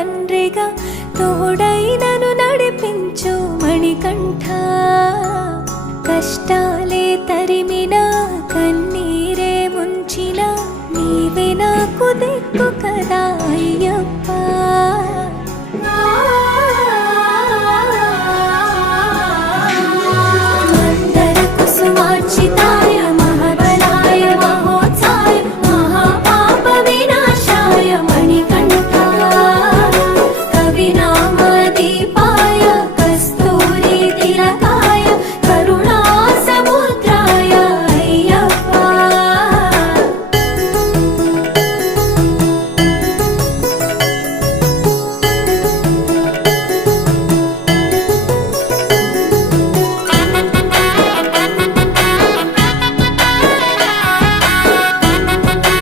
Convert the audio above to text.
తండ్రిగా తోడై నన్ను నడిపించు మణికంఠ. కష్టాలే తరిమినా కన్నీరే ముంచిన నీవే నాకు దిక్కు కదా అయ్యప్ప.